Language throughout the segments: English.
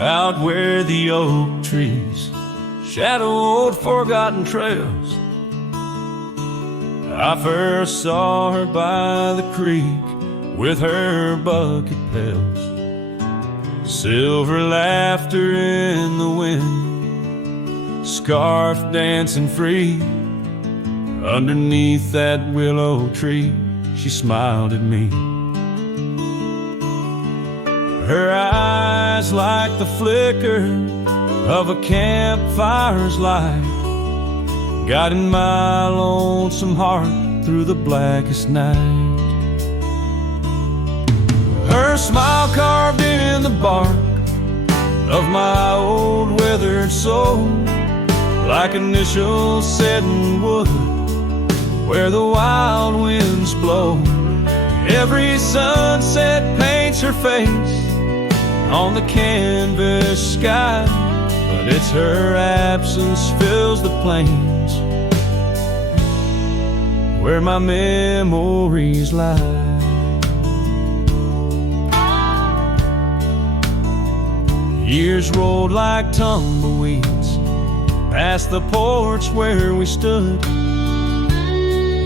out where the oak trees shadowed forgotten trails. I first saw her by the creek with her bucket pails. Silver laughter in the wind, scarf dancing free. Underneath that willow tree, she smiled at me. Her eyes like the flicker of a campfire's light, guiding my lonesome heart through the blackest night. Her smile carved in the bark of my old weathered soul, like initials set in wood where the wild winds blow. Every sunset paints her face on the canvas sky, but it's her absence fills the plains where my memories lie. Years rolled like tumbleweeds past the porch where we stood.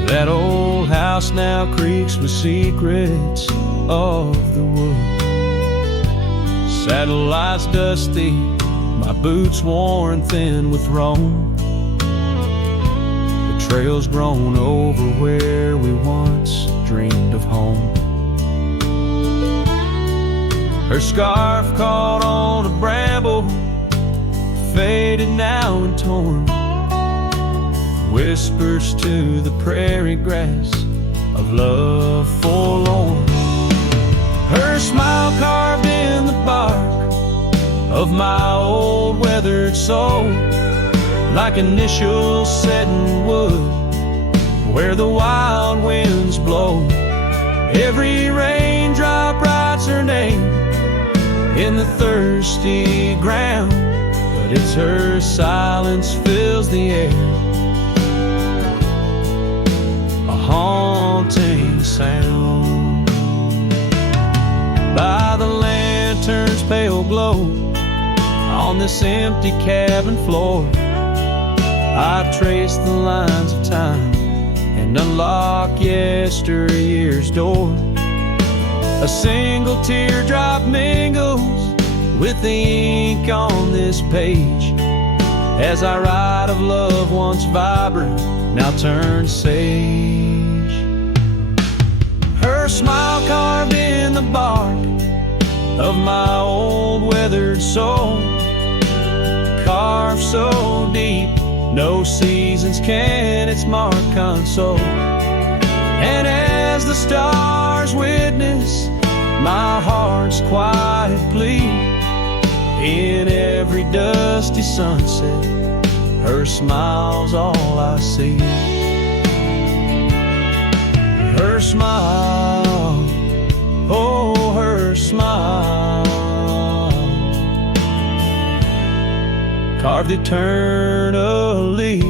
That old house now creaks with secrets of the wood. Satellites dusty, my boots worn thin with Rome. The trail's grown over where we once dreamed of home. Her scarf caught on a bramble, faded now and torn, whispers to the prairie grass of love forlorn. Her smile carved in the bark of my old weathered soul, like initials set in wood where the wild winds blow. Every raindrop writes her name in the thirsty ground, but it's her silence fills the air, a haunting sound. By the lantern's pale glow on this empty cabin floor, I trace the lines of time and unlock yesteryear's door. A single teardrop mingles with the ink on this page as I write of love once vibrant, now turned sage. Her smile carved in the bark of my old weathered soul, carved so deep no seasons can its mark console. And as the stars witness my heart's quiet plea, in every dusty sunset her smile's all I see. Her smile, oh her smile, carved eternally.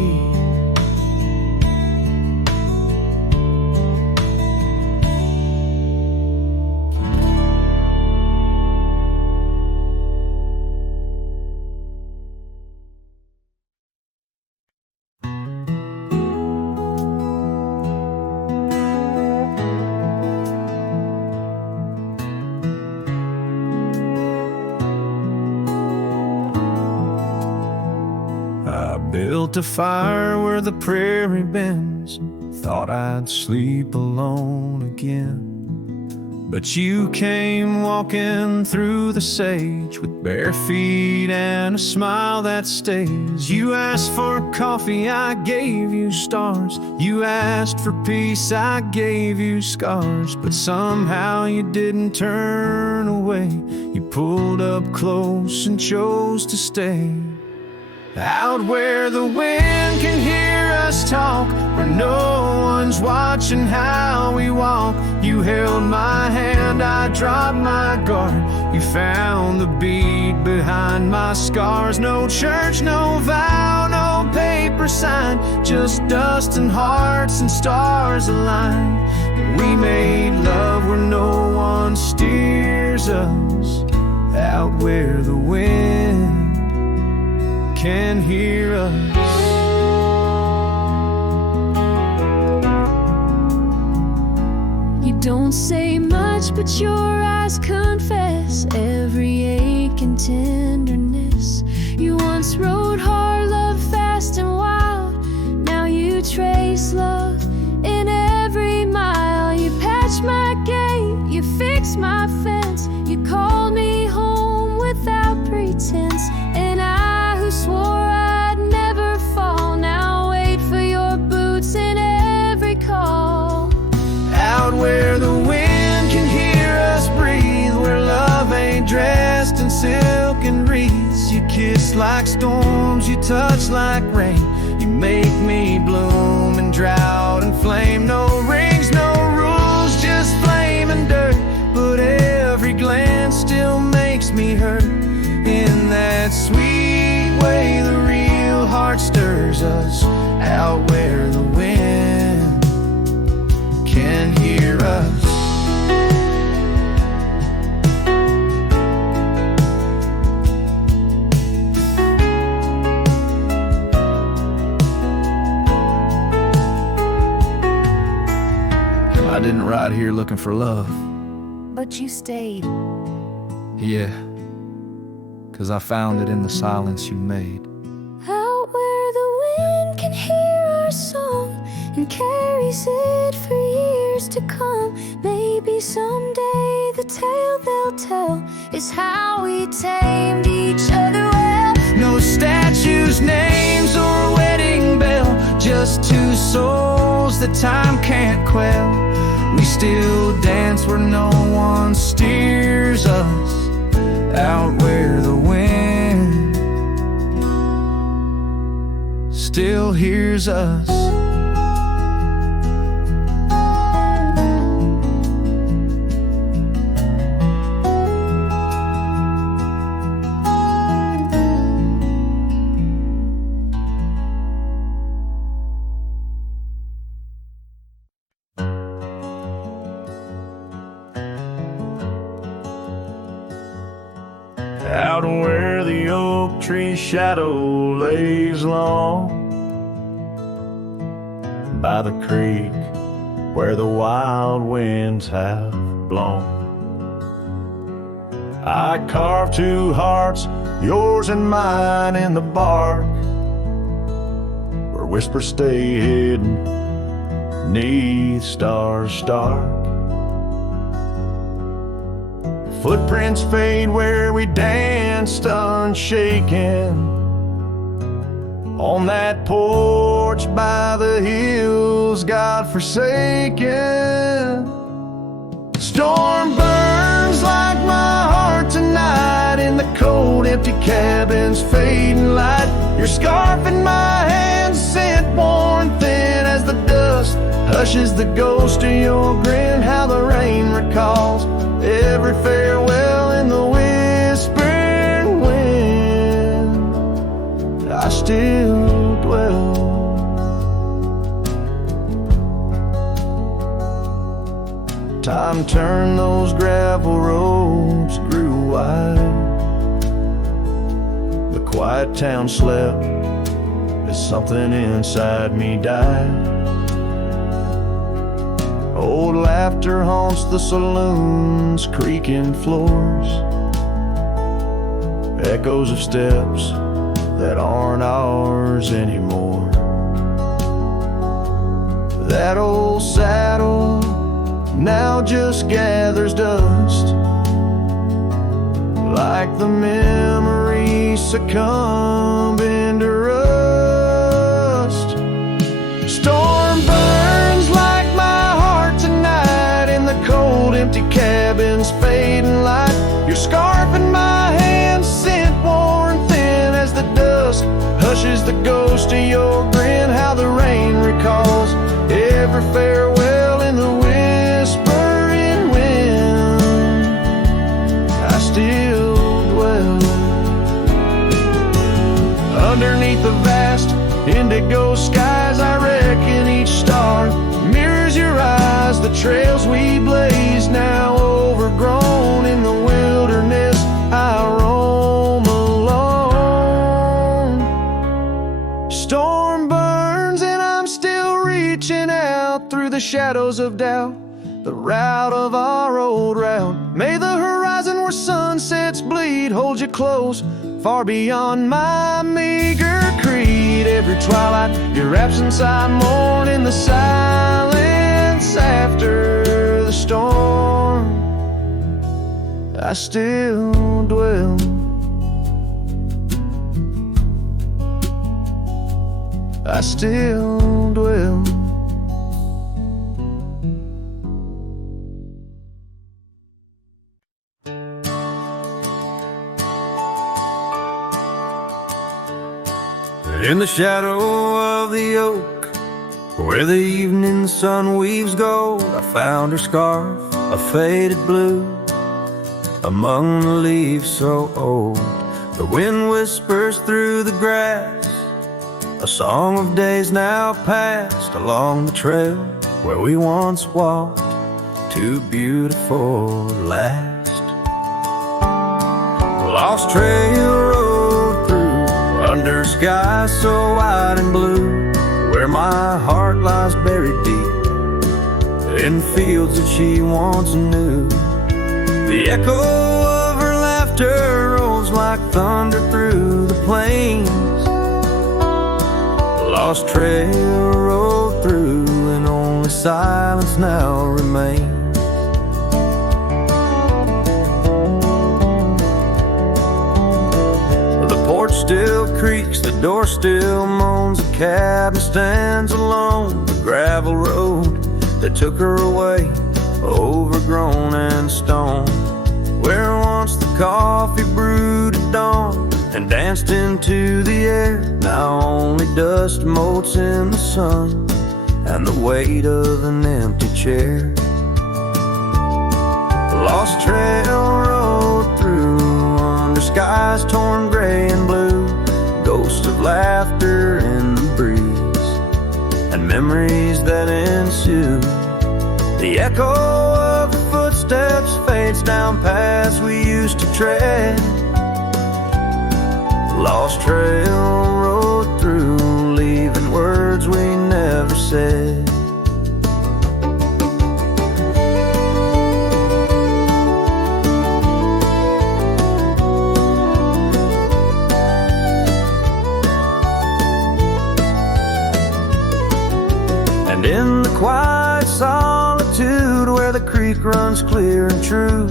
Built a fire where the prairie bends, thought I'd sleep alone again. But you came walking through the sage with bare feet and a smile that stays. You asked for coffee, I gave you stars. You asked for peace, I gave you scars. But somehow you didn't turn away. You pulled up close and chose to stay. Out where the wind can hear us talk, where no one's watching how we walk. You held my hand, I dropped my guard. You found the beat behind my scars. No church, no vow, no paper sign, just dust and hearts and stars aligned. We made love where no one steers us. out where the wind can hear us. You don't say much, but your eyes confess every ache and tenderness. You once rode hard, loved fast and wild. Now you trace love in every mile. You patch my gate, you fix my fence. You called me home without pretense. And I who swore I'd never fall, now wait for your boots in every call. Out where the wind can hear us breathe, where love ain't dressed in silk and wreaths. You kiss like storms, you touch like rain. You make me bloom in drought and flame. No rings, no rules, just flame and dirt. But every glance still makes me hurt. In that sweet way the real heart stirs us. Out where the wind can hear us. I didn't ride here looking for love. But you stayed. Yeah, 'cause I found it in the silence you made. Out where the wind can hear our song and carries it for years to come. Maybe someday the tale they'll tell is how we tamed each other well. No statues, names, or wedding bell, just two souls that time can't quell. We still dance where no one steers us. Out where the wind still hears us. Out where the oak tree shadow lays long, by the creek where the wild winds have blown, I carved two hearts, yours and mine, in the bark, where whispers stay hidden 'neath stars stark. Footprints fade where we danced unshaken, on that porch by the hills God-forsaken. Storm burns like my heart tonight in the cold empty cabin's fading light. Your scarf in my hand, scent worn thin as the dust hushes the ghost of your grin. How the rain recalls every farewell in the whispering wind. I still dwell. Time turned those gravel roads, grew wide. The quiet town slept as something inside me died. Old laughter haunts the saloon's creaking floors, echoes of steps that aren't ours anymore. That old saddle now just gathers dust, like the memories succumbing to rust. Storm burns like my heart tonight in the cold empty cabin's fading light. Your scarf in my hand, scent worn thin as the dust hushes the ghost of your grin. How the rain recalls every farewell in the whispering wind. I still dwell underneath the vast indigo skies. I reckon each star mirrors your eyes. The trails we blaze now overgrown in the wilderness. I the shadows of doubt, the route of our old route. May the horizon where sunsets bleed hold you close, far beyond my meager creed. Every twilight, your absence I mourn in the silence after the storm. I still dwell. I still dwell. In the shadow of the oak, where the evening sun weaves gold, I found her scarf, a faded blue, among the leaves so old. The wind whispers through the grass, a song of days now past, along the trail where we once walked, too beautiful to last. Lost trail road through, under skies so wide and blue, where my heart lies buried deep, in fields that she once knew. The echo of her laughter rolls like thunder through the plains. Lost trail road through, and only silence now remains. The porch still creaks, the door still moans, the cabin stands alone. The gravel road that took her away, overgrown and stone, where once the coffee brewed at dawn and danced into the air, now only dust motes in the sun and the weight of an empty chair. Lost trail road through, under skies torn gray and blue, ghosts of laughter in the breeze and memories that ensue. The echo of the footsteps fades down paths we used to tread. Lost trail road through, leaving words we never said. And in the quiet solitude where the creek runs clear and true,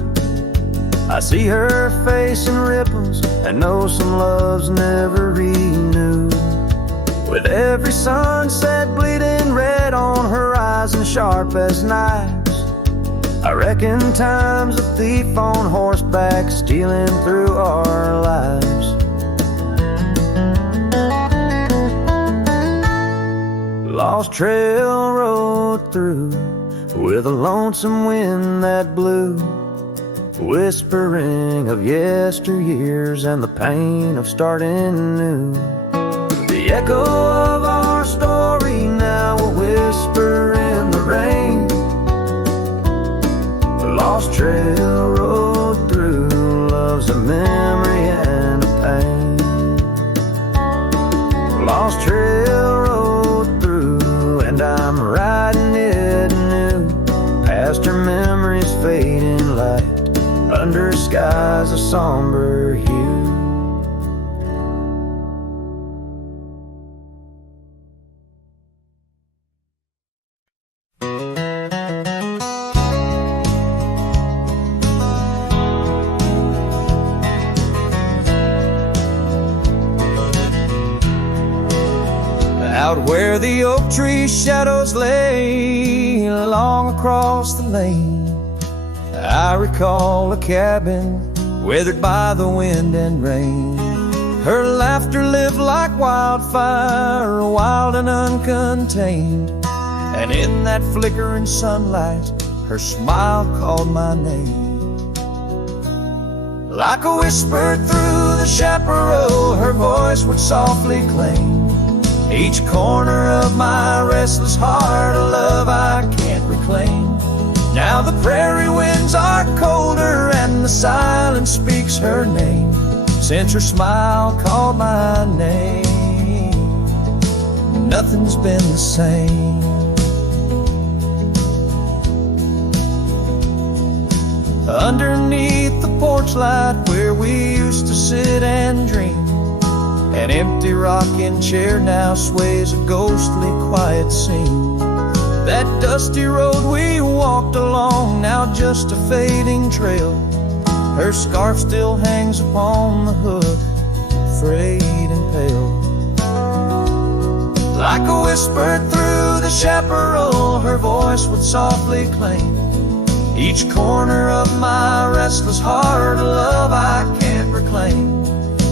I see her face in ripples and know some love's never renewed. With every sunset bleeding red on horizon sharp as knives, I reckon time's a thief on horseback stealing through our lives. Lost trail road through, with a lonesome wind that blew, whispering of yesteryears and the pain of starting new. The echo of our story now will whisper in the rain. The lost trail road through, love's a memory and a pain. Lost trail road through, and I'm riding it anew, past her memories fading light, under skies of somber hue. Out where the oak tree shadows lay along across the lane, I recall a cabin withered by the wind and rain. Her laughter lived like wildfire, wild and uncontained, and in that flickering sunlight, her smile called my name. Like a whisper through the chaparral, her voice would softly claim each corner of my restless heart, a love I can't reclaim. Now the prairie winds are colder and the silence speaks her name, since her smile called my name. Nothing's been the same. Underneath the porch light where we used to sit and dream, an empty rocking chair now sways a ghostly quiet scene. That dusty road we walked along, now just a fading trail. Her scarf still hangs upon the hook, frayed and pale. Like a whisper through the chaparral, her voice would softly claim each corner of my restless heart, a love I can't reclaim.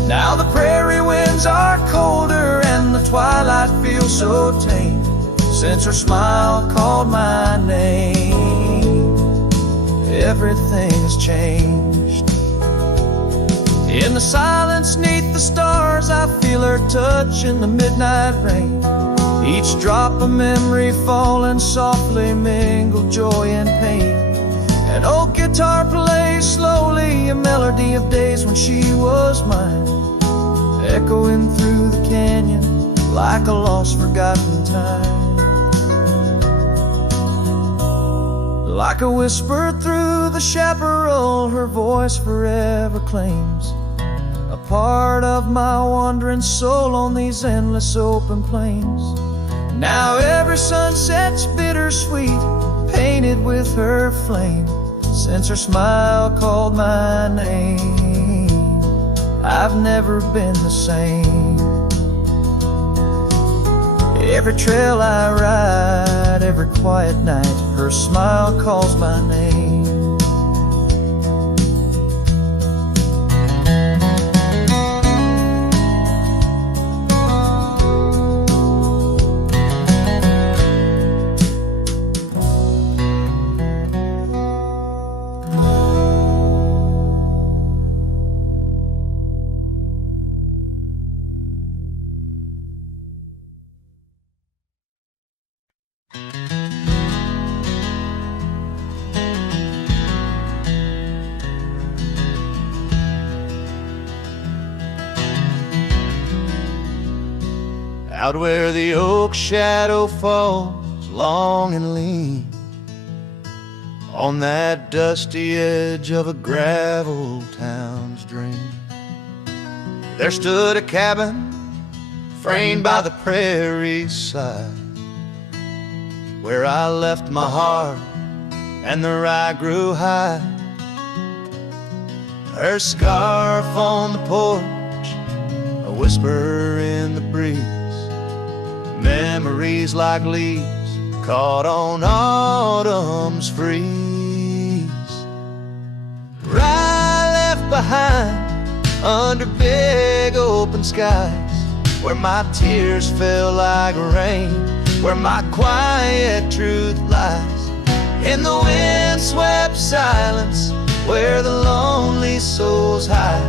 Now the prairie winds are colder and the twilight feels so tame, since her smile called my name. Everything has changed. In the silence neath the stars, I feel her touch in the midnight rain. Each drop of memory falling softly mingle joy and pain. An old guitar plays slowly a melody of days when she was mine, echoing through the canyon like a lost forgotten time. Like a whisper through the chaparral, her voice forever claims a part of my wandering soul on these endless open plains. Now every sunset's bittersweet, painted with her flame, since her smile called my name. I've never been the same. Every trail I ride, every quiet night, her smile calls my name. Out where the oak shadow falls long and lean, on that dusty edge of a gravel town's dream, there stood a cabin framed by the prairie's side, where I left my heart and the rye grew high. Her scarf on the porch, a whisper in the breeze, memories like leaves caught on autumn's freeze. Rye left behind under big open skies, where my tears fell like rain, where my quiet truth lies. In the wind-swept silence, where the lonely souls hide,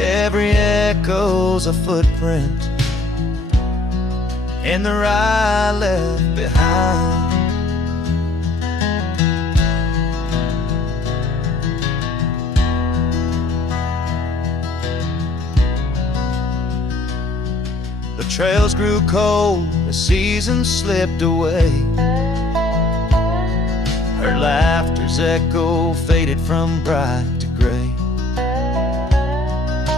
every echo's a footprint in the rye left behind. The trails grew cold, the seasons slipped away. Her laughter's echo faded from bright to gray.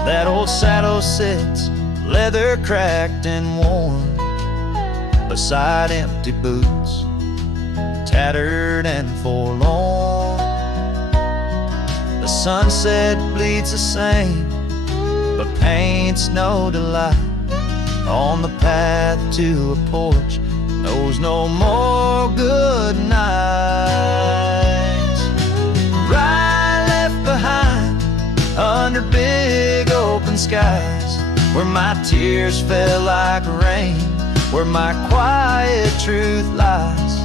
That old saddle sits, leather cracked and worn, beside empty boots, tattered and forlorn. The sunset bleeds the same, but paints no delight on the path to a porch, knows no more good nights. Rye left behind under big open skies, where my tears fell like rain, where my quiet truth lies.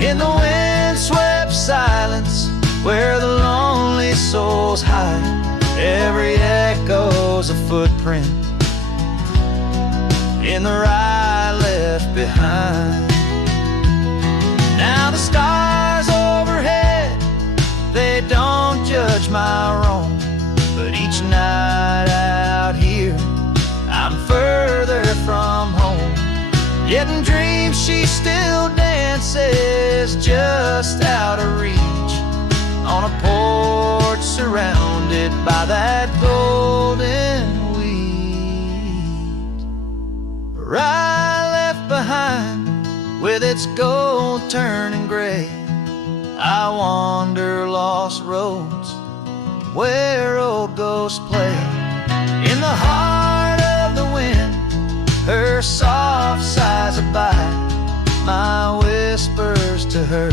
In the wind-swept silence, where the lonely souls hide, every echo's a footprint in the rye left behind. Now the stars overhead, they don't judge my wrong, but each night out here, I'm further from home. Yet in dreams she still dances just out of reach, on a porch surrounded by that golden wheat. Rye left behind with its gold turning gray. I wander lost roads where old ghosts play. In the heart of the wind, her soft sighs abide my whispers to her.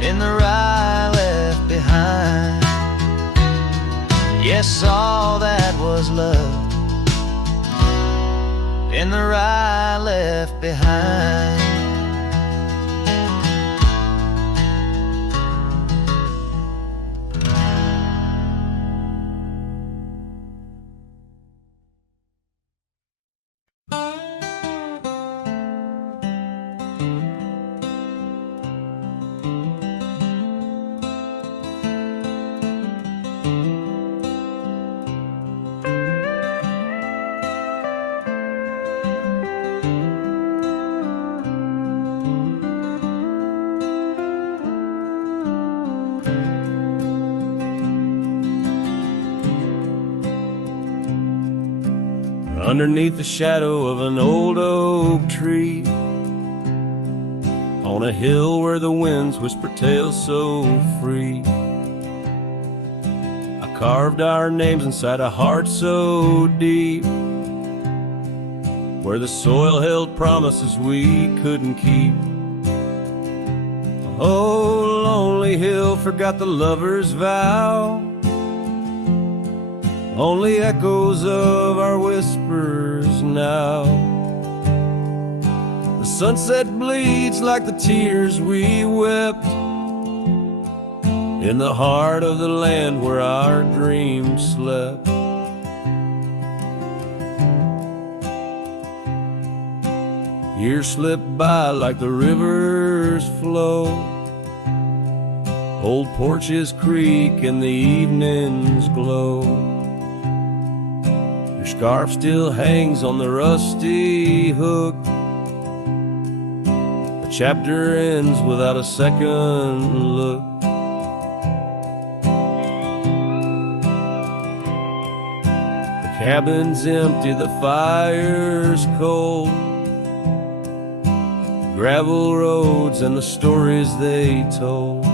In the rye left behind, yes, all that was love. In the rye left behind. Underneath the shadow of an old oak tree, on a hill where the winds whisper tales so free, I carved our names inside a heart so deep, where the soil held promises we couldn't keep. Oh, lonely hill forgot the lover's vow, only echoes of our whispers now. The sunset bleeds like the tears we wept in the heart of the land where our dreams slept. Years slip by like the rivers flow, old porches creak and the evenings glow. Your scarf still hangs on the rusty hook. The chapter ends without a second look. The cabin's empty, the fire's cold. Gravel roads and the stories they told,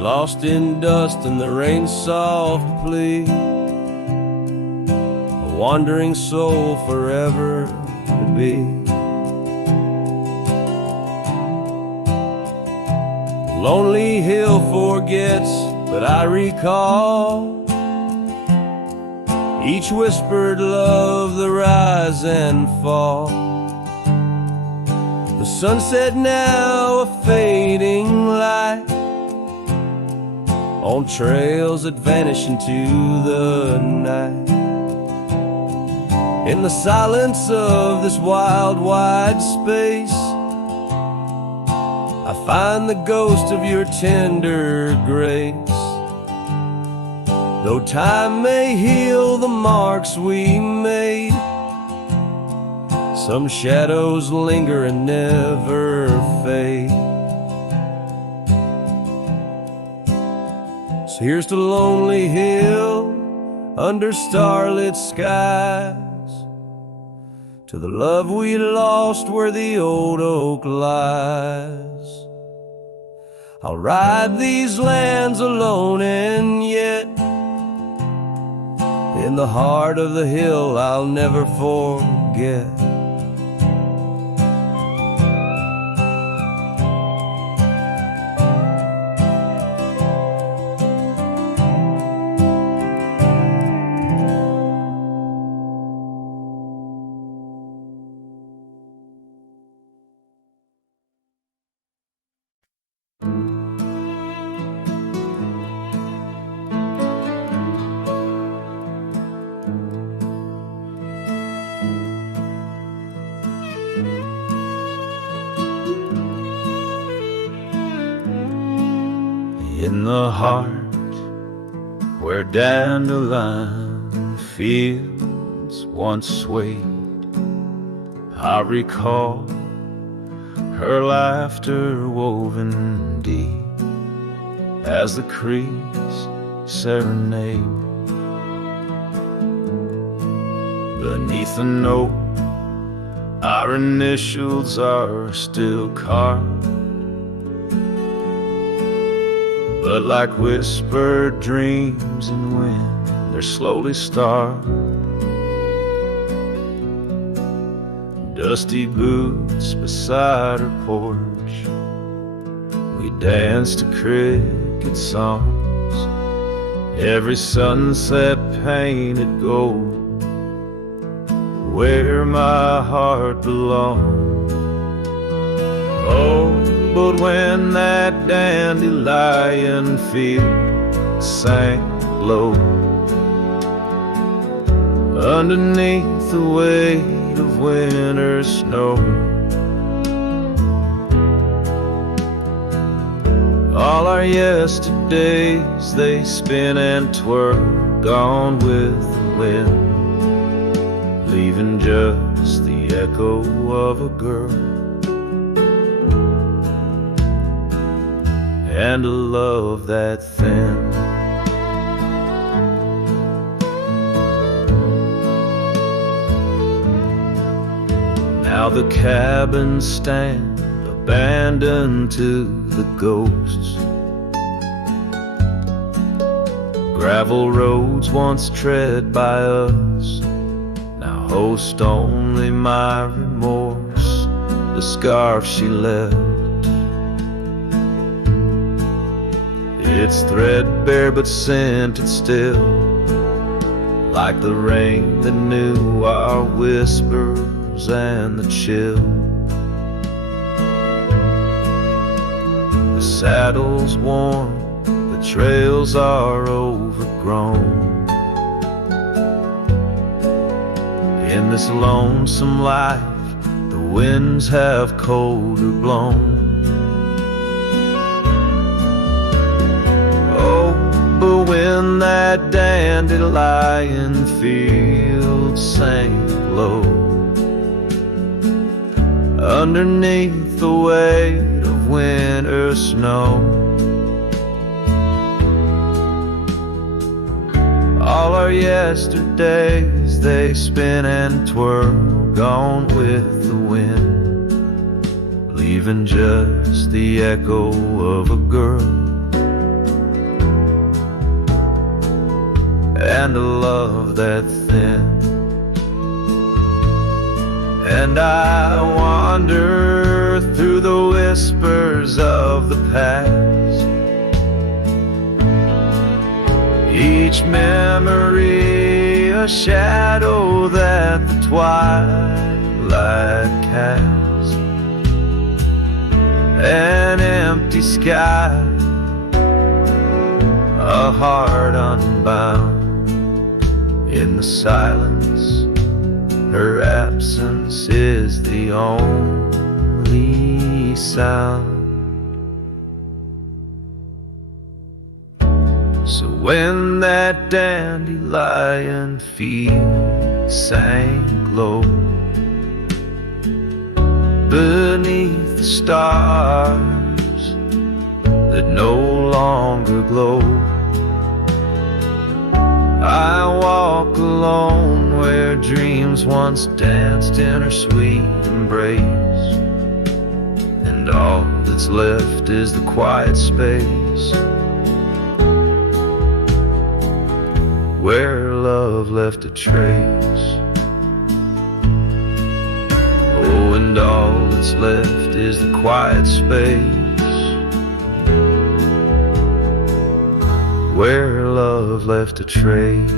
lost in dust and the rain's soft plea. Wandering soul forever to be. Lonely hill forgets, but I recall each whispered love, the rise and fall. The sunset now a fading light on trails that vanish into the night. In the silence of this wild, wide space, I find the ghost of your tender grace. Though time may heal the marks we made, some shadows linger and never fade. So here's to Lonely Hill under starlit skies, to the love we lost where the old oak lies. I'll ride these lands alone, and yet in the heart of the hill I'll never forget. In the heart where dandelion fields once swayed, I recall her laughter woven deep as the creeks serenade. Beneath the note, our initials are still carved, but like whispered dreams in wind, they're slowly starved. Dusty boots beside her porch, we dance to cricket songs. Every sunset painted gold, where my heart belongs. Oh, but when that dandelion field sank low, underneath the weight of winter snow, all our yesterdays they spin and twirl, gone with the wind, leaving just the echo of a girl and a love that thin. Now the cabins stand abandoned to the ghosts. Gravel roads once tread by us now host only my remorse, the scarf she left. It's threadbare but scented still, like the rain that knew our whispers and the chill. The saddle's worn, the trails are overgrown. In this lonesome life, the winds have colder blown. Oh, but when that dandelion field sank low, underneath the weight of winter snow, all our yesterdays they spin and twirl, gone with the wind, leaving just the echo of a girl and a love that thin. And I wander through the whispers of the past, each memory a shadow that the twilight casts, an empty sky, a heart unbound. In the silence, her absence is the only sound. So when that dandelion field sank low, beneath the stars that no longer glow, I walk alone where dreams once danced in her sweet embrace, and all that's left is the quiet space where love left a trace. Oh, and all that's left is the quiet space where love left a trace.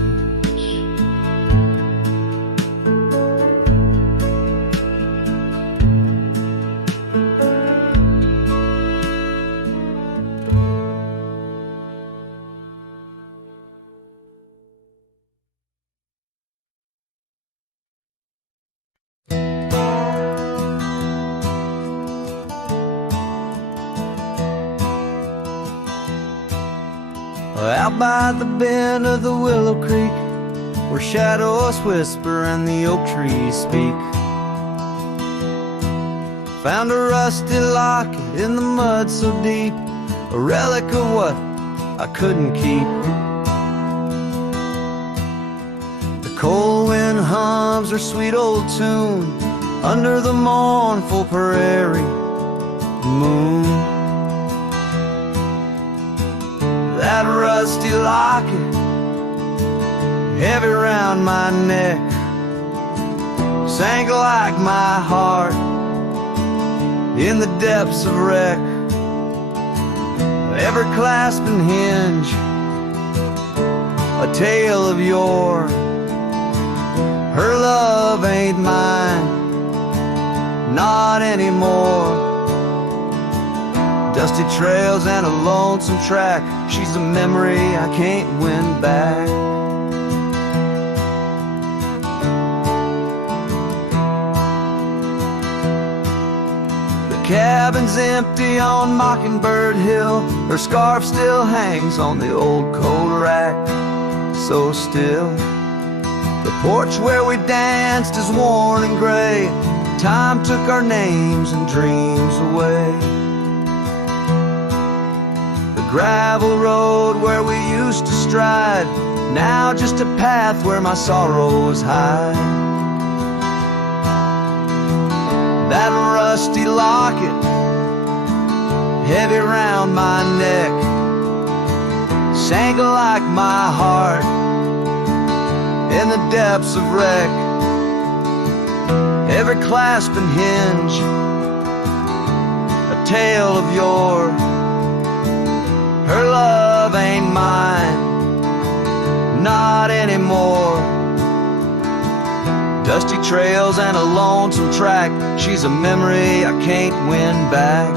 Out by the bend of the Willow Creek, where shadows whisper and the oak trees speak, found a rusty locket in the mud so deep, a relic of what I couldn't keep. The cold wind hums her sweet old tune under the mournful prairie moon. That rusty locket, heavy round my neck, sank like my heart in the depths of wreck. Ever clasping hinge, a tale of yore. Her love ain't mine, not anymore. Dusty trails and a lonesome track, she's a memory I can't win back. The cabin's empty on Mockingbird Hill. Her scarf still hangs on the old coat rack, so still. The porch where we danced is worn and gray. Time took our names and dreams away. The gravel road where we used to stride, now just a path where my sorrows hide. That rusty locket, heavy round my neck, sank like my heart in the depths of wreck. Every clasp and hinge, a tale of yore. Her love ain't mine, not anymore. Dusty trails and a lonesome track, she's a memory I can't win back.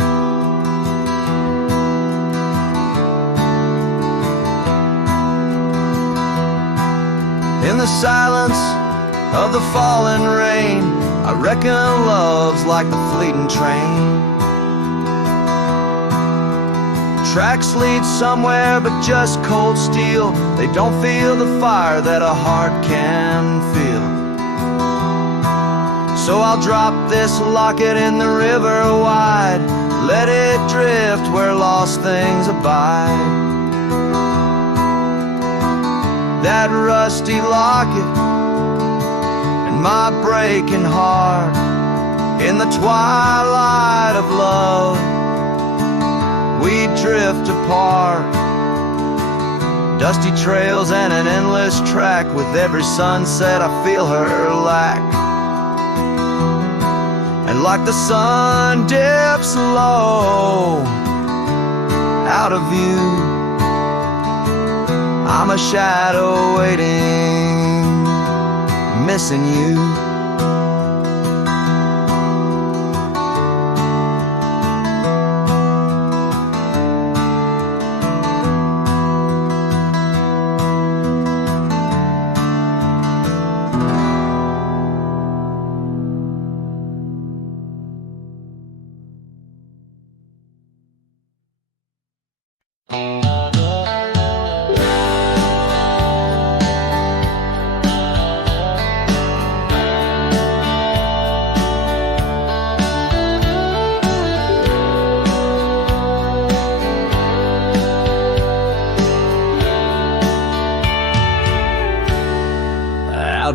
In the silence of the falling rain, I reckon love's like the fleeting train. Tracks lead somewhere but just cold steel. They don't feel the fire that a heart can feel. So I'll drop this locket in the river wide, let it drift where lost things abide. That rusty locket and my breaking heart, in the twilight of love we drift apart. Dusty trails and an endless track, with every sunset I feel her lack. And like the sun dips low out of view, I'm a shadow waiting, missing you.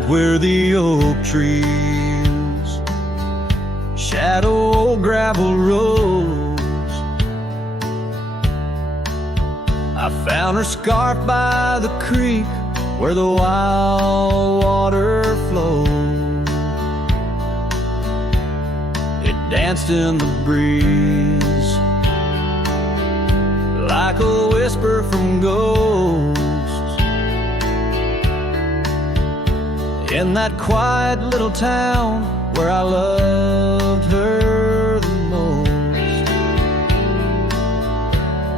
Where the oak trees shadow old gravel roads, I found her scarf by the creek where the wild water flowed. It danced in the breeze like a whisper from ghosts. In that quiet little town where I loved her the most.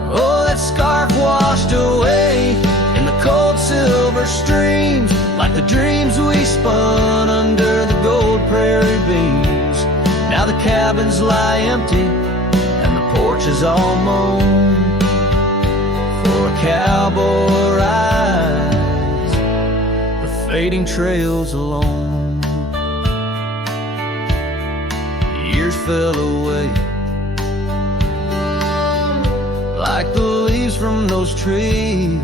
Oh, that scarf washed away in the cold silver streams, like the dreams we spun under the gold prairie beams. Now the cabins lie empty and the porch is all mown for a cowboy ride, fading trails alone. Years fell away like the leaves from those those trees.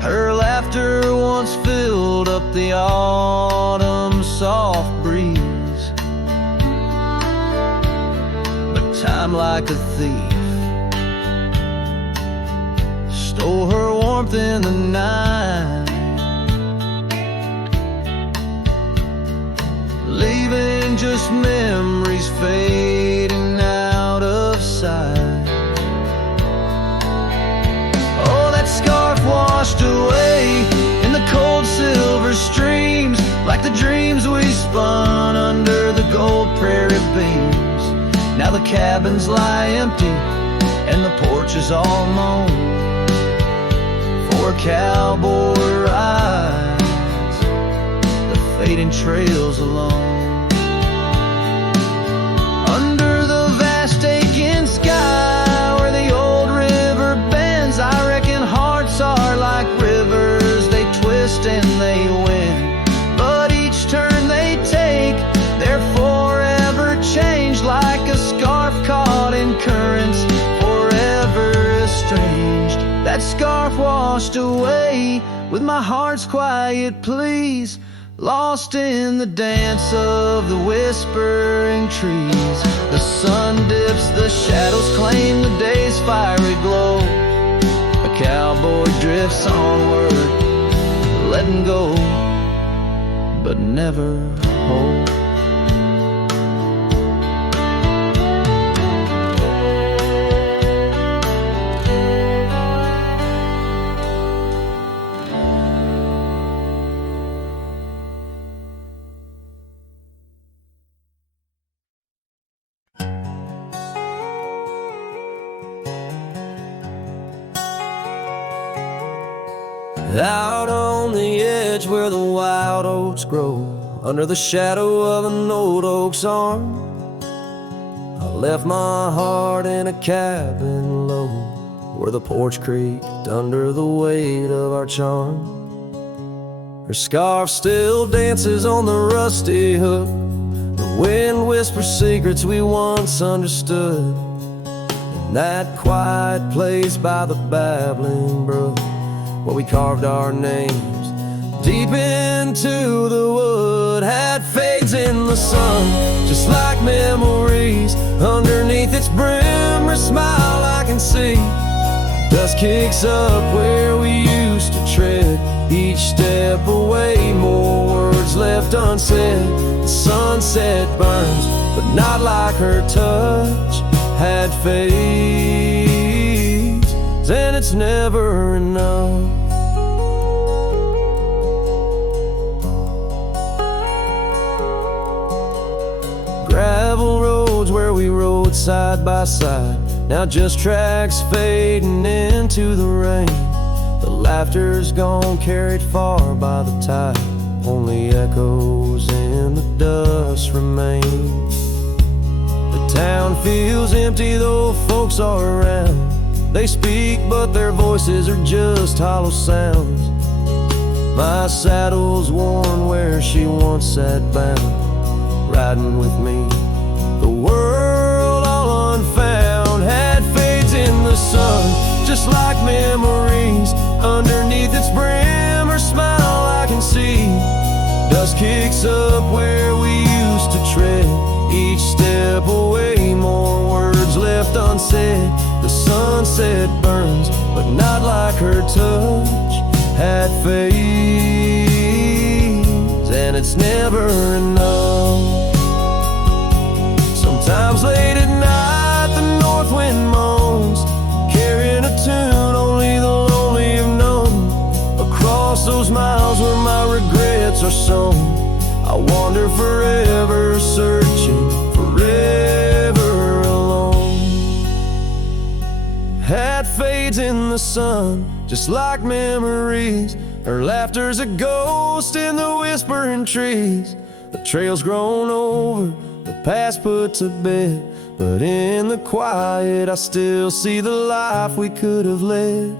Her laughter once filled up the autumn soft breeze, but time like a thief stole her warmth in the night, leaving just memories fading out of sight. Oh, that scarf washed away in the cold silver streams, like the dreams we spun under the gold prairie beams. Now the cabins lie empty and the porch is all mown for a cowboy rides the fading trails alone. Under the vast aching sky where the old river bends, I reckon hearts are like rivers, they twist and they win, but each turn they take, they're forever changed, like a scarf caught in currents, forever estranged. That scarf washed away with my heart's quiet pleas, lost in the dance of the whispering trees. The sun dips, the shadows claim the day's fiery glow. A cowboy drifts onward, letting go, but never hold. Out on the edge where the wild oats grow, under the shadow of an old oak's arm, I left my heart in a cabin low, where the porch creaked under the weight of our charm. Her scarf still dances on the rusty hook, the wind whispers secrets we once understood, in that quiet place by the babbling brook, where we carved our names deep into the wood. Hat fades in the sun, just like memories. Underneath its brim, her smile I can see. Dust kicks up where we used to tread, each step away, more words left unsaid. The sunset burns, but not like her touch. Hat fades, and it's never enough. Gravel roads where we rode side by side, now just tracks fading into the rain. The laughter's gone, carried far by the tide, only echoes in the dust remain. The town feels empty though folks are around, they speak but their voices are just hollow sounds. My saddle's worn where she once sat bound, riding with me, the world all unfound. Hat fades in the sun, just like memories. Underneath its brim, her smile I can see. Dust kicks up where we used to tread, each step away, more words left unsaid. The sunset burns, but not like her touch. Hat fades, and it's never enough. Sometimes late at night the north wind moans, carrying a tune only the lonely have known. Across those miles where my regrets are sown, I wander forever, searching, forever alone. Hat fades in the sun, just like memories. Her laughter's a ghost in the whispering trees. The trail's grown over, the past put to bed, but in the quiet I still see the life we could have led.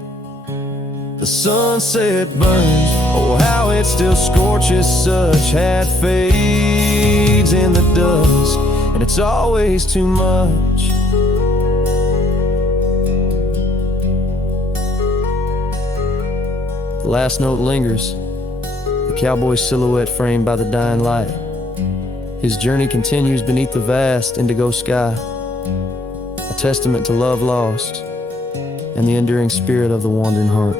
The sunset burns, oh how it still scorches such. Hat fades in the dust, and it's always too much. The last note lingers, the cowboy's silhouette framed by the dying light. His journey continues beneath the vast indigo sky, a testament to love lost and the enduring spirit of the wandering heart.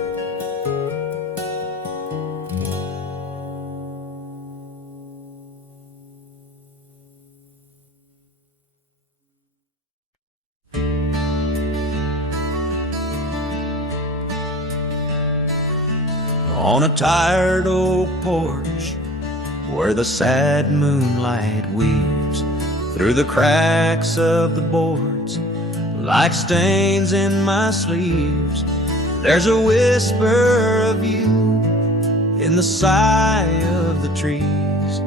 On a tired oak porch, where the sad moonlight weaves through the cracks of the boards like stains in my sleeves, there's a whisper of you in the sigh of the trees,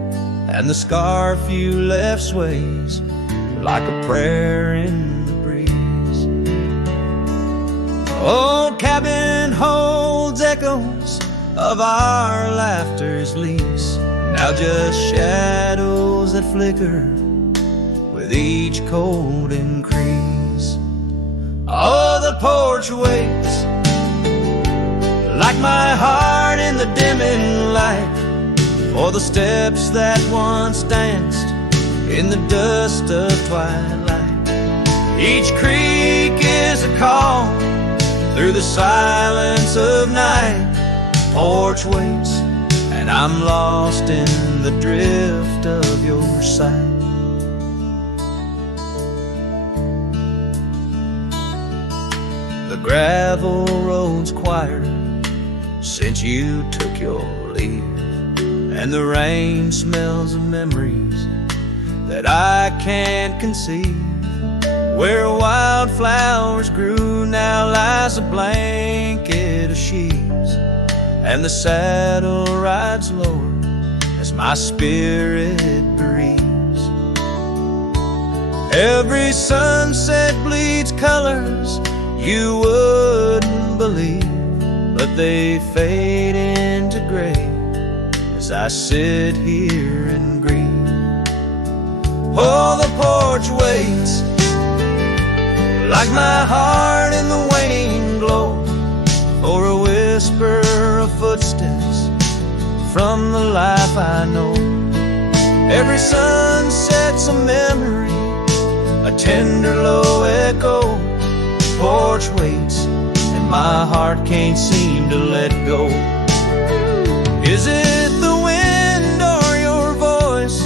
and the scarf you left sways like a prayer in the breeze. Old cabin holds echoes of our laughter's lease, now just shadows that flicker with each cold increase. Oh, the porch waits like my heart in the dimming light for the steps that once danced in the dust of twilight. Each creak is a call through the silence of night. Porch waits, and I'm lost in the drift of your sight. The gravel road's quieter since you took your leave, and the rain smells of memories that I can't conceive. Where wildflowers grew now lies a blanket of sheaves, and the saddle rides lower as my spirit bereaves. Every sunset bleeds colors you wouldn't believe, but they fade into gray as I sit here and grieve. Oh, the porch waits like my heart in the waning glow for a whisper of footsteps from the life I know. Every sunset's a memory, a tender low echo. Porch waits, and my heart can't seem to let go. Is it the wind or your voice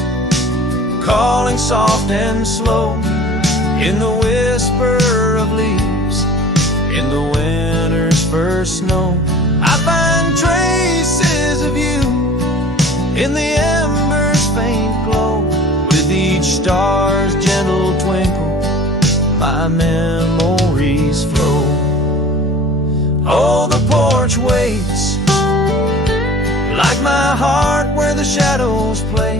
calling soft and slow in the whisper of leaves in the winter's first snow? I find traces of you in the embers' faint glow. With each star's gentle twinkle, my memories flow. Oh, the porch waits like my heart where the shadows play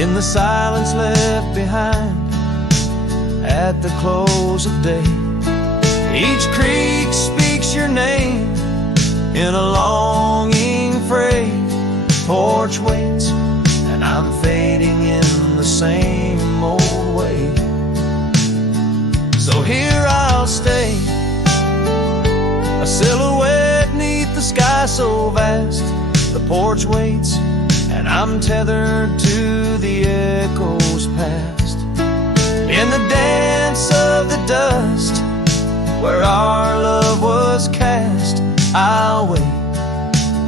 in the silence left behind at the close of day. Each creek speaks your name in a longing freight. Porch waits, and I'm fading in the same old way. So here I'll stay, a silhouette neath the sky so vast. The porch waits, and I'm tethered to the echoes past. In the dance of the dust where our love was cast, I'll wait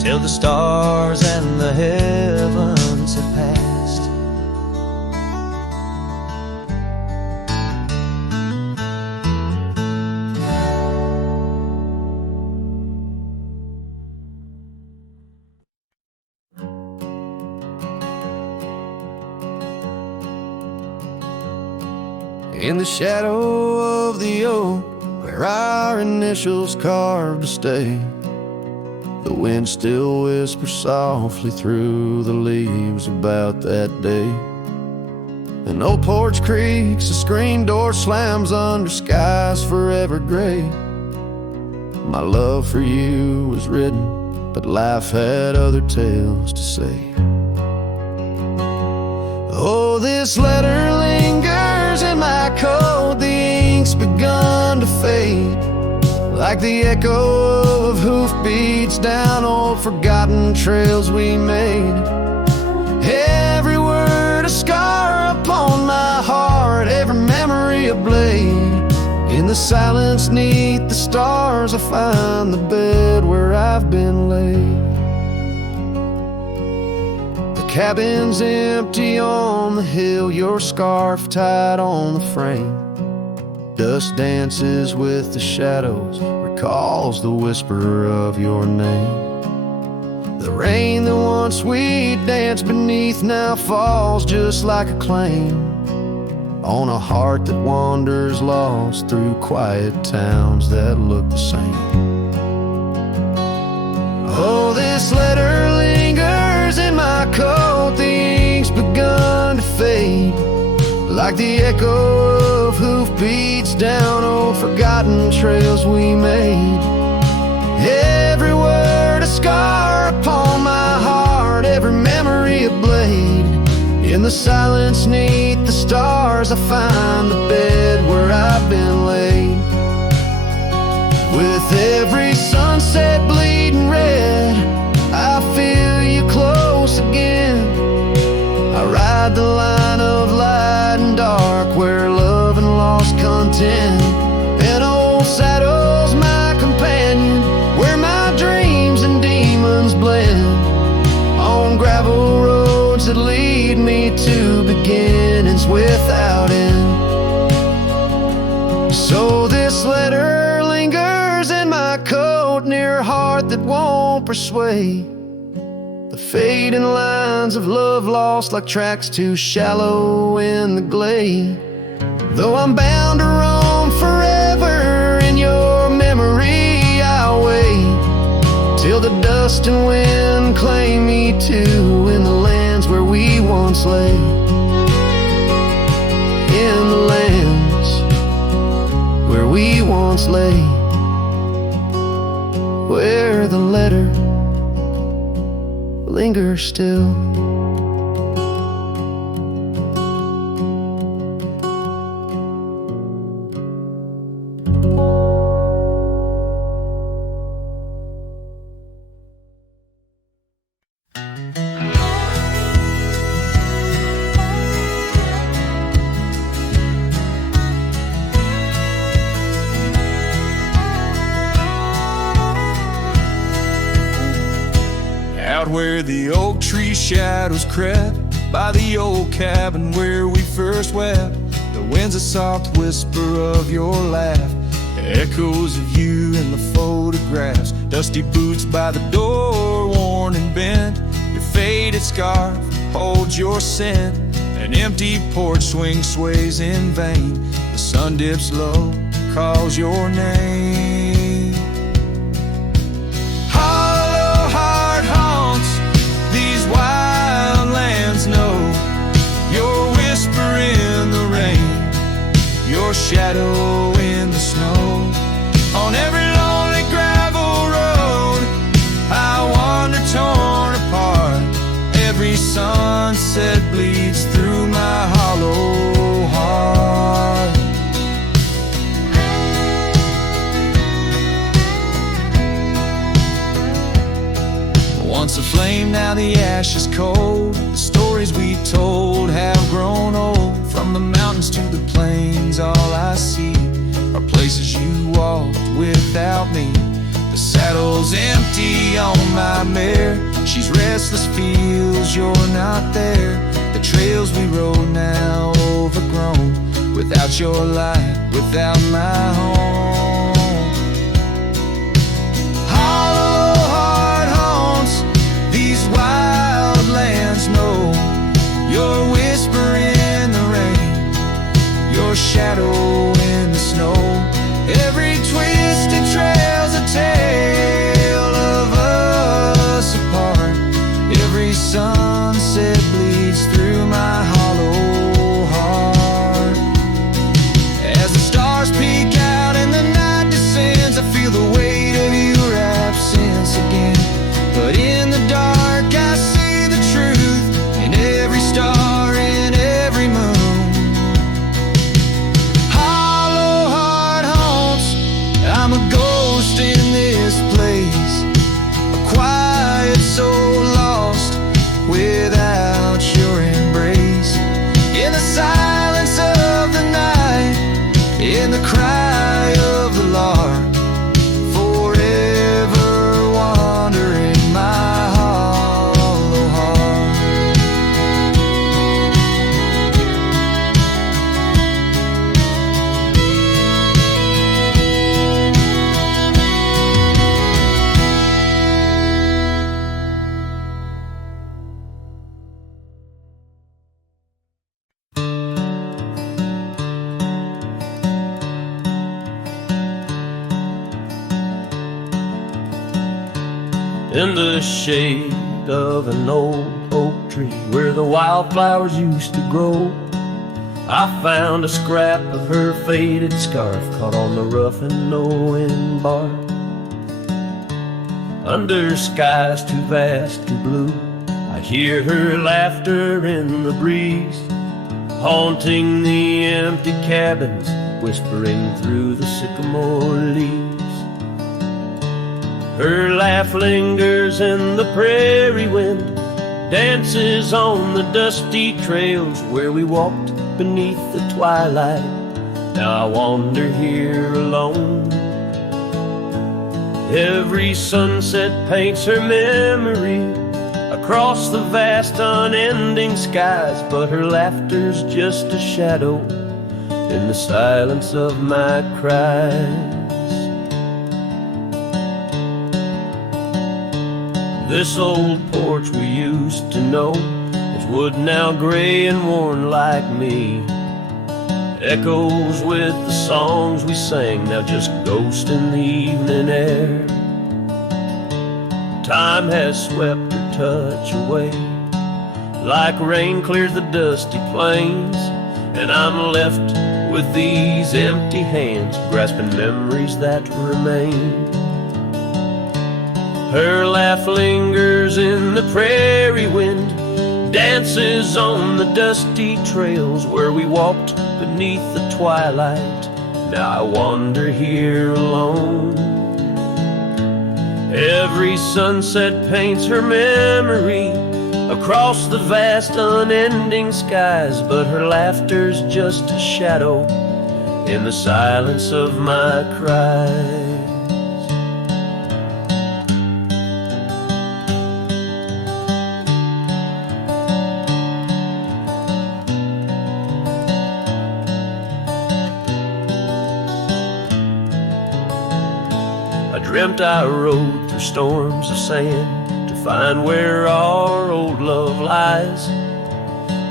till the stars and the heavens have passed. In the shadow of the oak where our initials carved to stay, the wind still whispers softly through the leaves about that day. An old porch creaks, a screen door slams under skies forever gray. My love for you was written, but life had other tales to say. Oh, this letter lingers in my coat, the ink's begun to fade, like the echo of hoofbeats down old forgotten trails we made. Every word a scar upon my heart, every memory a blade. In the silence neath the stars I find the bed where I've been laid. The cabin's empty on the hill, your scarf tied on the frame. Dust dances with the shadows, recalls the whisper of your name. The rain that once we danced beneath now falls just like a claim on a heart that wanders lost through quiet towns that look the same. Oh, this letter lingers in my coat, the ink's begun to fade, like the echo of hoofbeats down old forgotten trails we made. Every word a scar upon my heart, every memory a blade. In the silence neath the stars I find the bed where I've been laid. With every sunset bleeding red, I feel you close again. I ride the line of light and dark where love and lost content. An old saddle's my companion, where my dreams and demons blend. On gravel roads that lead me to beginnings without end. So this letter lingers in my coat, near a heart that won't persuade. The fading lines of love lost like tracks too shallow in the glade. Though I'm bound to roam forever in your memory, I'll wait till the dust and wind claim me too in the lands where we once lay. In the lands where we once lay, where the letter lingers still. Out where the oak tree shadows crept, by the old cabin where we first wept, the wind's a soft whisper of your laugh, echoes of you in the photographs, dusty boots by the door, worn and bent, your faded scarf holds your scent, an empty porch swing sways in vain, the sun dips low, calls your name. Know your whisper in the rain, your shadow in the snow. On every lonely gravel road I wander torn apart, every sunset bleeds through my hollow heart. Once a flame, now the ash is cold. The stories we told have grown old. From the mountains to the plains, all I see are places you walked without me. The saddle's empty on my mare, she's restless, feels you're not there. The trails we rode now overgrown, without your light, without my home. Hollow heart haunts these wild lands know your whisper in the rain, your shadow in the snow. Every twisted trail's a tale of us apart. Every sunset bleeds through my hollow heart. As the stars peek out and the night descends, I feel the weight of your absence again. But in the dark I see the truth in every star, in every moon. Hollow the cry of the lark, forever wandering my hollow heart. In the shade of an old oak tree where the wildflowers used to grow, I found a scrap of her faded scarf caught on the rough and knowing bark. Under skies too vast and blue, I hear her laughter in the breeze, haunting the empty cabins, whispering through the sycamore leaves. Her laugh lingers in the prairie wind, dances on the dusty trails where we walked beneath the twilight. Now I wander here alone. Every sunset paints her memory across the vast unending skies, but her laughter's just a shadow in the silence of my cries. This old porch we used to know is wood now gray and worn like me, echoes with the songs we sang, now just ghosts in the evening air. Time has swept her touch away, like rain clears the dusty plains, and I'm left with these empty hands, grasping memories that remain. Her laugh lingers in the prairie wind, dances on the dusty trails where we walked beneath the twilight. Now I wander here alone. Every sunset paints her memory across the vast unending skies, but her laughter's just a shadow in the silence of my cries. Dreamt I rode through storms of sand to find where our old love lies,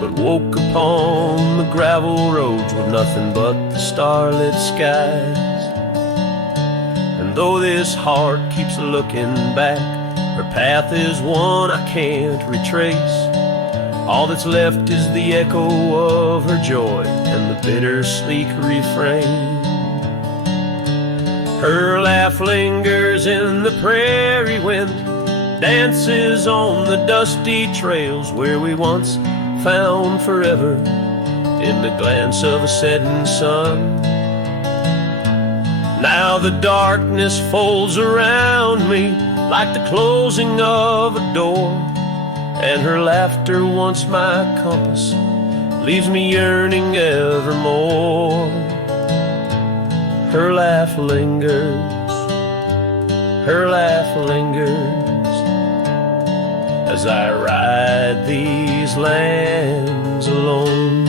but woke upon the gravel roads with nothing but the starlit skies. And though this heart keeps looking back, her path is one I can't retrace. All that's left is the echo of her joy and the bittersweet refrain. Her laugh lingers in the prairie wind, dances on the dusty trails where we once found forever in the glance of a setting sun. Now the darkness folds around me like the closing of a door, and her laughter, once my compass, leaves me yearning evermore. Her laugh lingers, her laugh lingers, as I ride these lands alone.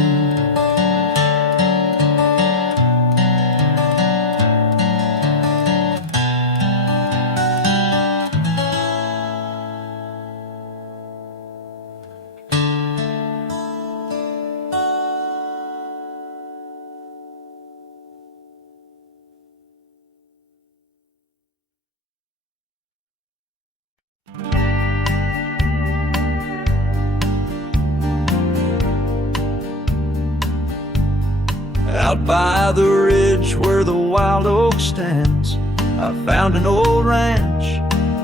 Out by the ridge where the wild oak stands, I found an old ranch,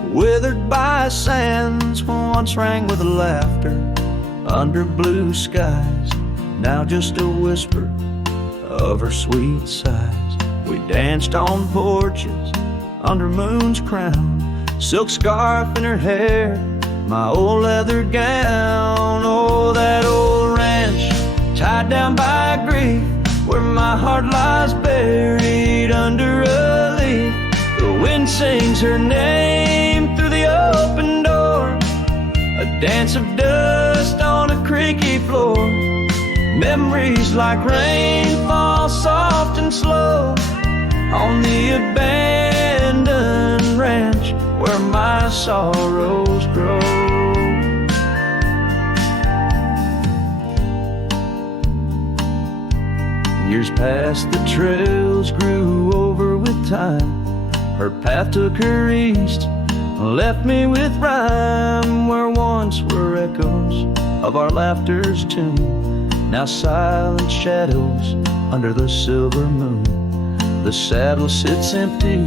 withered by sands, once rang with laughter under blue skies, now just a whisper of her sweet sighs. We danced on porches under moon's crown, silk scarf in her hair, my old leather gown. Oh, that old ranch tied down by grief, where my heart lies buried under a leaf. The wind sings her name through the open door. A dance of dust on a creaky floor. Memories like rain fall soft and slow on the abandoned ranch where my sorrows grow. Years passed, the trails grew over with time. Her path took her east, left me with rhyme where once were echoes of our laughter's tune. Now silent shadows under the silver moon. The saddle sits empty,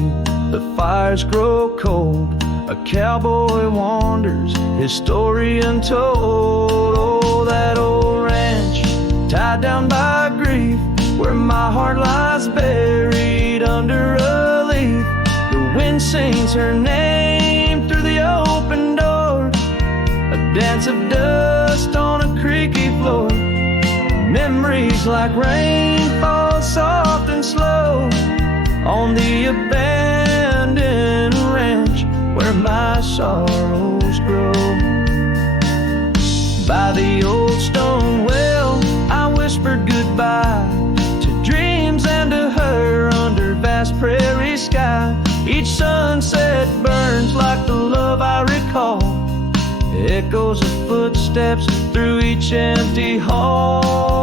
the fires grow cold. A cowboy wanders, his story untold. Oh, that old ranch, tied down by grief, where my heart lies buried under a leaf. The wind sings her name through the open door. A dance of dust on a creaky floor. Memories like rain fall soft and slow on the abandoned ranch where my sorrows grow. By the old stone well, I whispered goodbye to dreams and to her under vast prairie sky. Each sunset burns like the love I recall. Echoes of footsteps through each empty hall.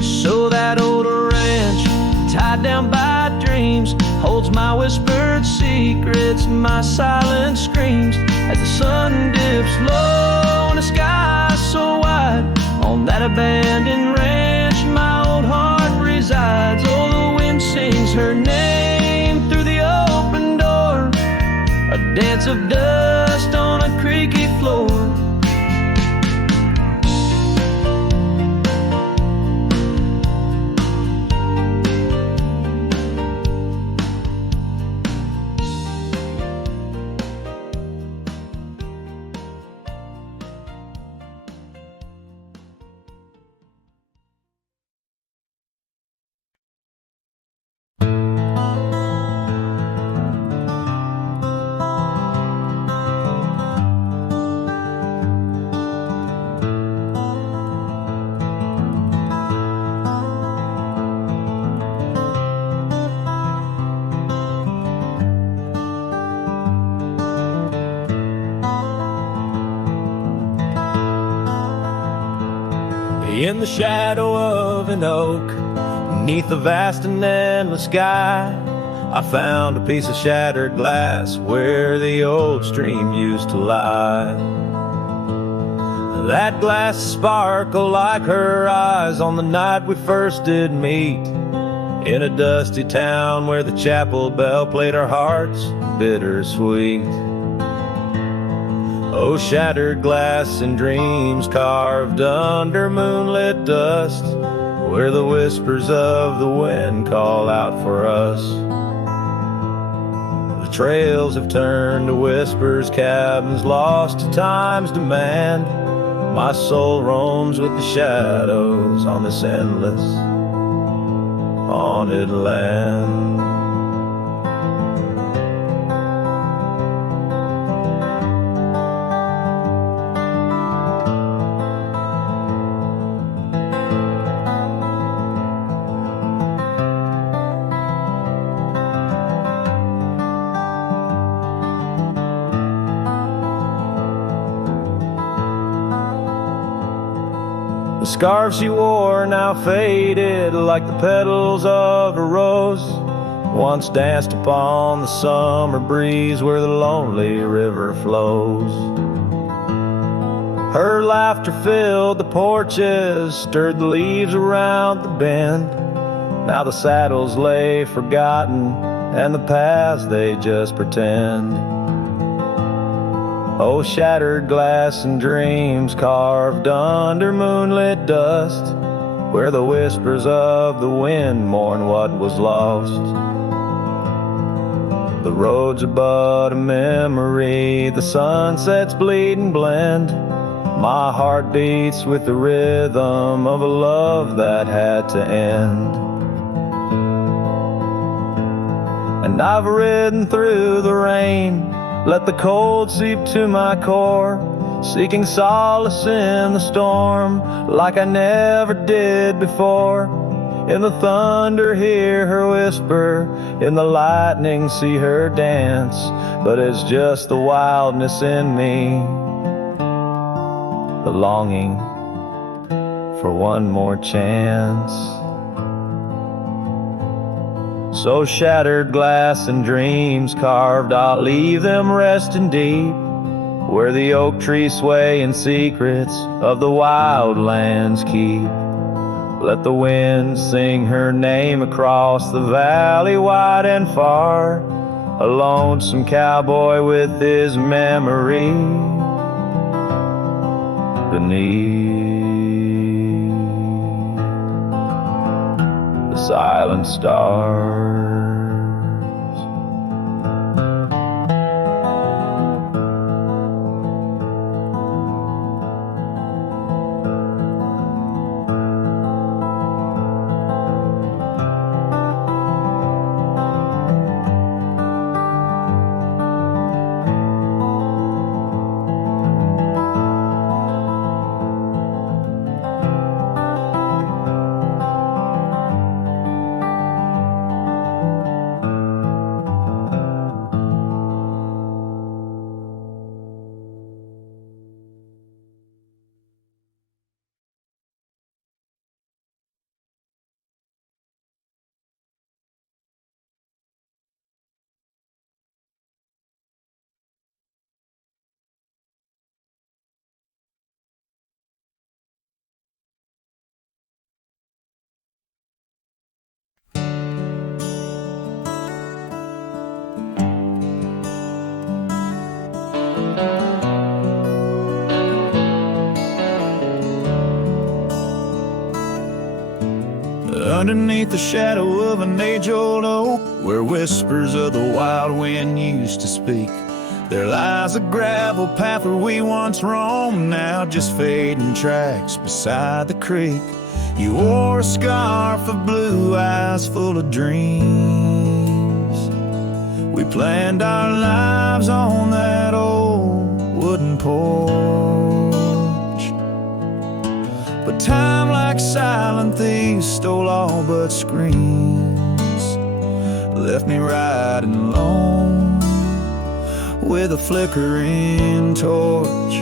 So that old ranch, tied down by dreams, holds my whispered secrets, my silent screams. As the sun dips low in a sky so wide, on that abandoned ranch my old heart resides. Oh, the wind sings her name through the open door. A dance of dust on a creaky floor. In the shadow of an oak, beneath the vast and endless sky, I found a piece of shattered glass where the old stream used to lie. That glass sparkled like her eyes on the night we first did meet, in a dusty town where the chapel bell played our hearts bittersweet. Oh, shattered glass and dreams carved under moonlit dust, where the whispers of the wind call out for us. The trails have turned to whispers, cabins lost to time's demand. My soul roams with the shadows on this endless haunted land. The scarf she wore now faded like the petals of a rose, once danced upon the summer breeze where the lonely river flows. Her laughter filled the porches, stirred the leaves around the bend. Now the saddles lay forgotten, and the paths they just pretend. Oh, shattered glass and dreams carved under moonlit dust, where the whispers of the wind mourn what was lost. The roads are but a memory, the sunsets bleed and blend. My heart beats with the rhythm of a love that had to end. And I've ridden through the rain, let the cold seep to my core, seeking solace in the storm like I never did before. In the thunder hear her whisper, in the lightning see her dance, but it's just the wildness in me, the longing for one more chance. So shattered glass and dreams carved, I'll leave them resting deep, where the oak trees sway and secrets of the wild lands keep. Let the wind sing her name across the valley wide and far, a lonesome cowboy with his memory beneath the silent stars. Underneath the shadow of an age-old oak, where whispers of the wild wind used to speak, there lies a gravel path where we once roamed, now just fading tracks beside the creek. You wore a scarf of blue eyes full of dreams. We planned our lives on that old wooden porch, but time like silent thieves stole all but screams, left me riding alone with a flickering torch.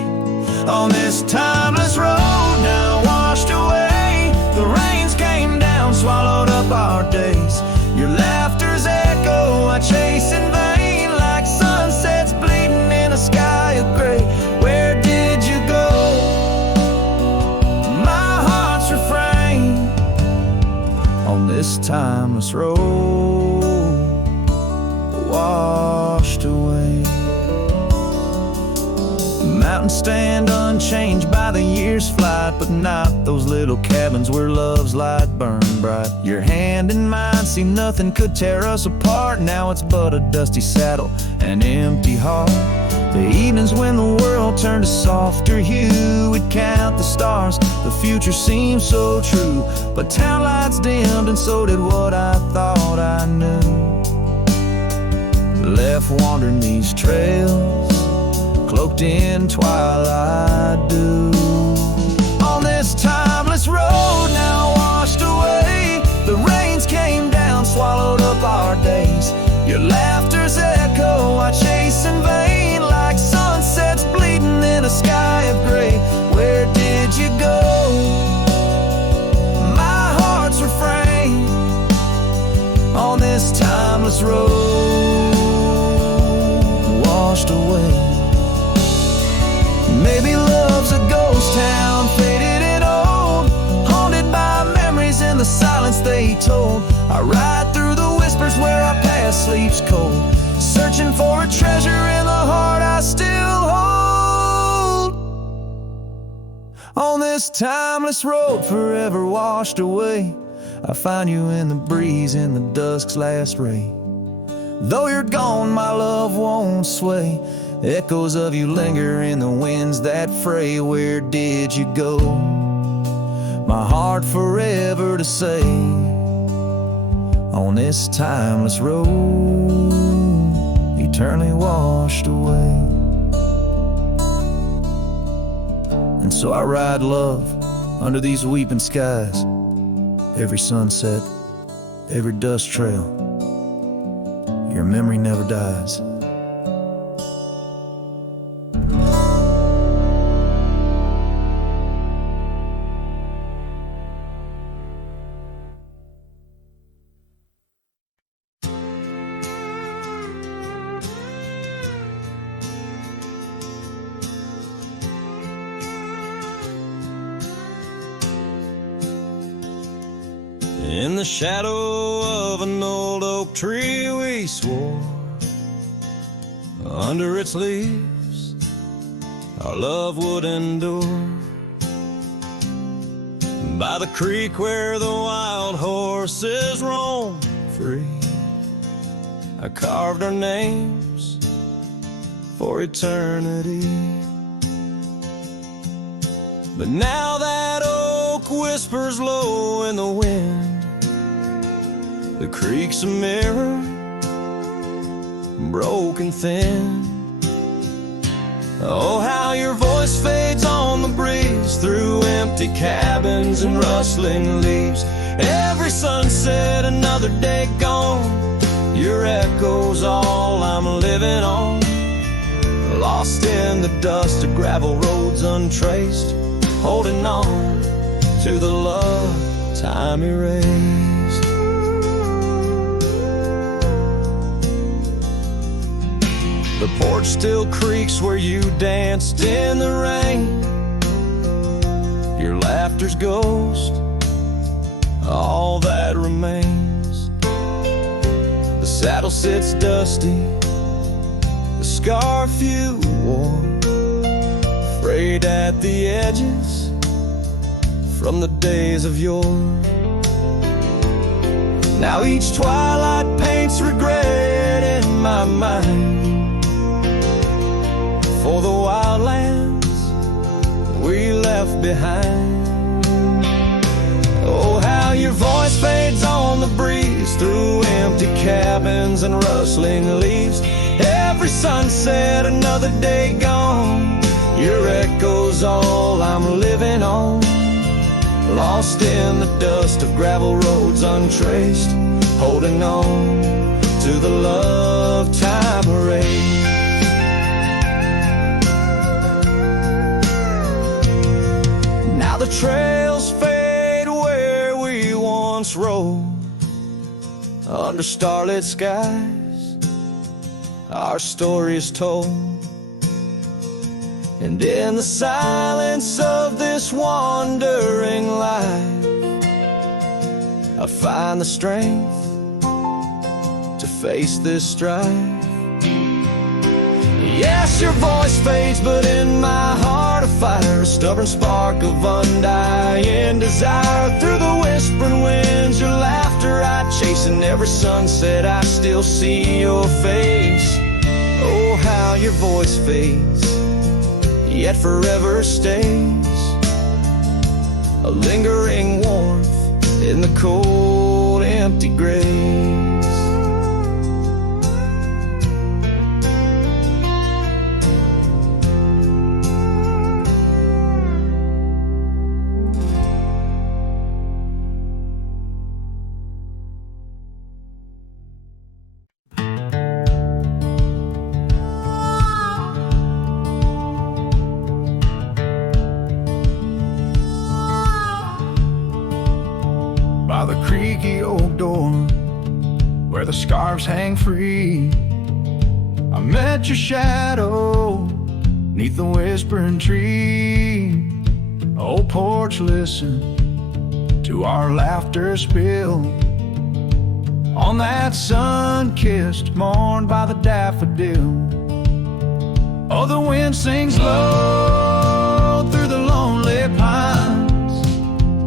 On this timeless road now washed away, the rains came down, swallowed up our days. Your laughter's echo I chase in vain, like sunsets bleeding in a sky of gray. Where did you go? My heart's refrain on this timeless road washed away. Mountains stand unchanged by the year's flight, but not those little cabins where love's light burned bright. Your hand in mine, see nothing could tear us apart. Now it's but a dusty saddle, an empty heart. The evenings when the world turned a softer hue, we'd count the stars, the future seemed so true. But town lights dimmed and so did what I thought I knew. Left wandering these trails, cloaked in twilight dew. On this timeless road now washed away, the rains came down, swallowed up our days. Your laughter's echo I chase in vain, like sunsets bleeding in a sky of gray. Where did you go? My heart's refrain on this timeless road washed away. Maybe love's a ghost town, faded and old, haunted by memories in the silence they told. I ride through the whispers where our past sleeps cold, searching for a treasure in the heart I still hold. On this timeless road forever washed away, I find you in the breeze in the dusk's last ray. Though you're gone, my love won't sway. Echoes of you linger in the winds that fray. Where did you go? My heart forever to say on this timeless road, eternally washed away. And so I ride love under these weeping skies. Every sunset, every dust trail, your memory never dies. In the shadow of an old oak tree we swore, under its leaves our love would endure. By the creek where the wild horses roam free, I carved our names for eternity. But now that oak whispers low in the wind, the creek's a mirror, broken thin. Oh, how your voice fades on the breeze through empty cabins and rustling leaves. Every sunset, another day gone, your echo's all I'm living on. Lost in the dust of gravel roads untraced, holding on to the love time erased. The porch still creaks where you danced in the rain. Your laughter's ghost, all that remains. The saddle sits dusty, the scarf you wore, frayed at the edges from the days of yore. Now each twilight paints regret in my mind for the wild lands we left behind. Oh, how your voice fades on the breeze through empty cabins and rustling leaves. Every sunset, another day gone, your echo's all I'm living on. Lost in the dust of gravel roads untraced, holding on to the love time erased. Now the trails fade where we once rode, under starlit skies our story is told. And in the silence of this wandering life, I find the strength to face this strife. Yes, your voice fades, but in my heart a fire, a stubborn spark of undying desire. Through the whispering winds, your laughter I chase, and every sunset I still see your face. Oh, how your voice fades, yet forever stays, a lingering warmth in the cold, empty graves. By the creaky old door where the scarves hang free, I met your shadow neath the whispering tree. Old porch, listen to our laughter spill on that sun-kissed morn by the daffodil. Oh, the wind sings low through the lonely pines,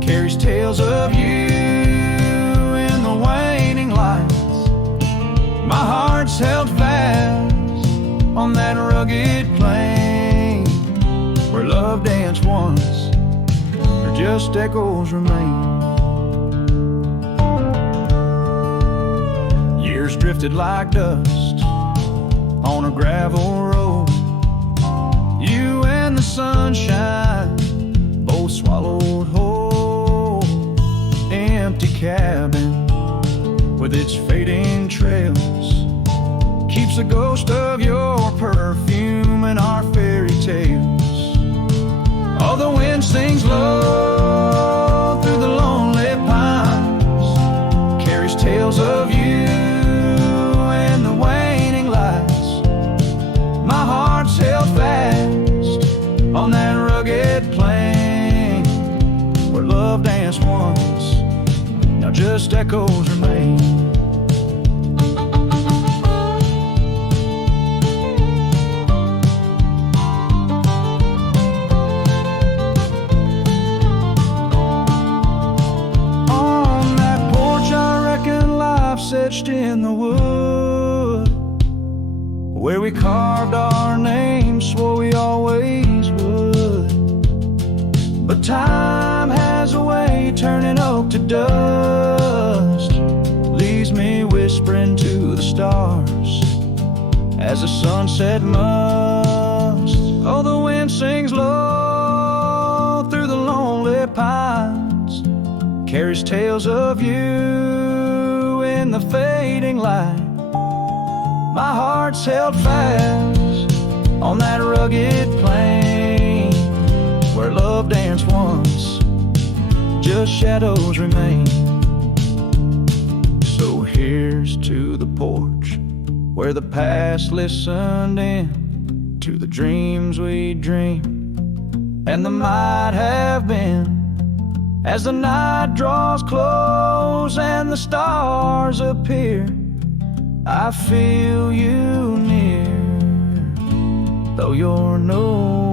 carries tales of you in the waning lights. My heart rugged plain where love danced once, or just echoes remain. Years drifted like dust on a gravel road. You and the sunshine both swallowed whole. Empty cabin with its fading trails keeps the ghost of your perfume in our fairy tales. Oh, the wind sings low through the lonely pines, carries tales of you and the waning lights. My heart's held fast on that rugged plain where love danced once, now just echoes remain. Etched in the wood where we carved our names, swore we always would. But time has a way turning oak to dust, leaves me whispering to the stars as the sunset must. Oh, the wind sings low through the lonely pines, carries tales of you in the fading light. My heart's held fast on that rugged plain where love danced once, just shadows remain. So here's to the porch where the past listened in to the dreams we dreamed and the might have been. As the night draws close and the stars appear, I feel you near, though you're nowhere.